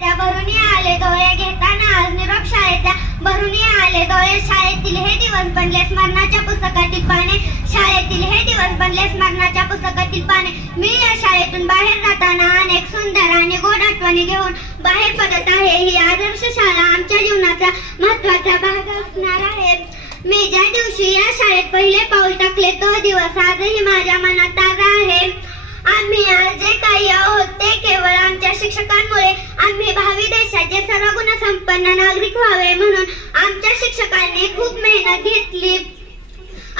शाळेच्या भरूनी आले डोळे घेताना आज निरोप शाळेच्या भरूनी आले डोळे शाळेतील हे दिवस बनले स्मरणाच्या पुस्तकातील पाने शाळेतील हे दिवस बनले स्मरणाच्या पुस्तकातील पाने मी या शाळेतून बाहेर जाताना अनेक सुंदर आणि गोड आठवणी घेऊन बाहेर पडत आहे. ही आदर्श शाळा आमच्या जीवनाचा महत्त्वाचा भाग असणार आहे. मी ज्या दिवशी या शाळेत पहिले पाऊल टाकले तो दिवस आजही माझ्या मनात ताजा आहे. आम्ही आज जे काही आहोत ते केवळ आमच्या शिक्षकांमुळे. आम्ही भावी देशाचे सर्व गुणसंपन्न नागरिक व्हावे म्हणून आमच्या शिक्षकांनी खूप मेहनत घेतली.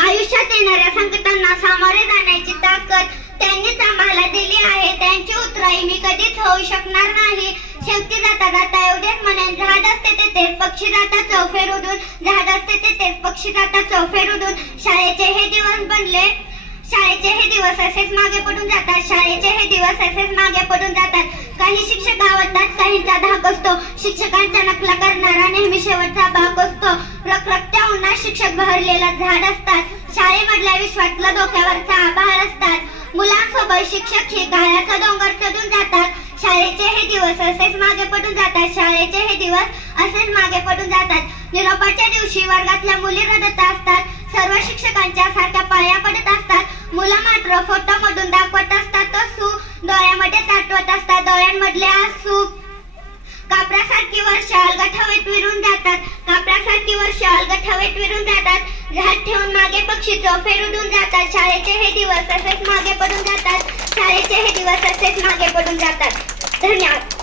आयुष्यात येणाऱ्या संकटांना सामोरे जाण्याची ताकद त्यांनीच आम्हाला दिली आहे. त्यांची उतराई मी कधीच होऊ शकणार नाही. शेवटी जाता जाता एवढेच म्हणेन, झाड असते तेथेच पक्षी जातात चौफेर उडून, झाड असते तेथेच पक्षी जातात चौफेर उडून. शाळेचे हे दिवस बनले, शाळेचे हे दिवस असेच मागे पडून जातात, शाळेचे हे दिवस असेच मागे पडून जातात. काही शिक्षक आवडतात, काहींचा धाक असतो. शिक्षकांचा नकला करणारा नेहमी शेवटचा भाग असतो. रखरखत्या उन्हात शिक्षक बहरलेला झाड असतात. शाळेमधल्या विश्वातलं डोक्यावरचा आभाळ असतात. मुलांसोबत शिक्षक ही गाळ्याचा डोंगर चढून जातात. शाळेचे हे दिवस असेच मागे पडून जातात, शाळेचे हे दिवस असेच मागे पडून जातात. निरोपाच्या दिवशी वर्गातल्या मुली रडत असतात. सर्व शिक्षकांच्या सारख्या पाया पडत असतात. मुलं मात्र फोटोमधून दाखवत असतात असू, डोळ्यामध्ये साठवत असतात डोळ्यांमधले आसू. कापरासारखी वर्ष अलगट हवेत विरून जातात, कापरासारखी वर्ष अलगट हवेत विरून जातात. झाड ठेवून मागे पक्षी चौफेर उडून जातात. शाळेचे हे दिवस असेच मागे पडून जातात, शाळेचे हे दिवस असेच मागे पडून जातात. धन्यवाद.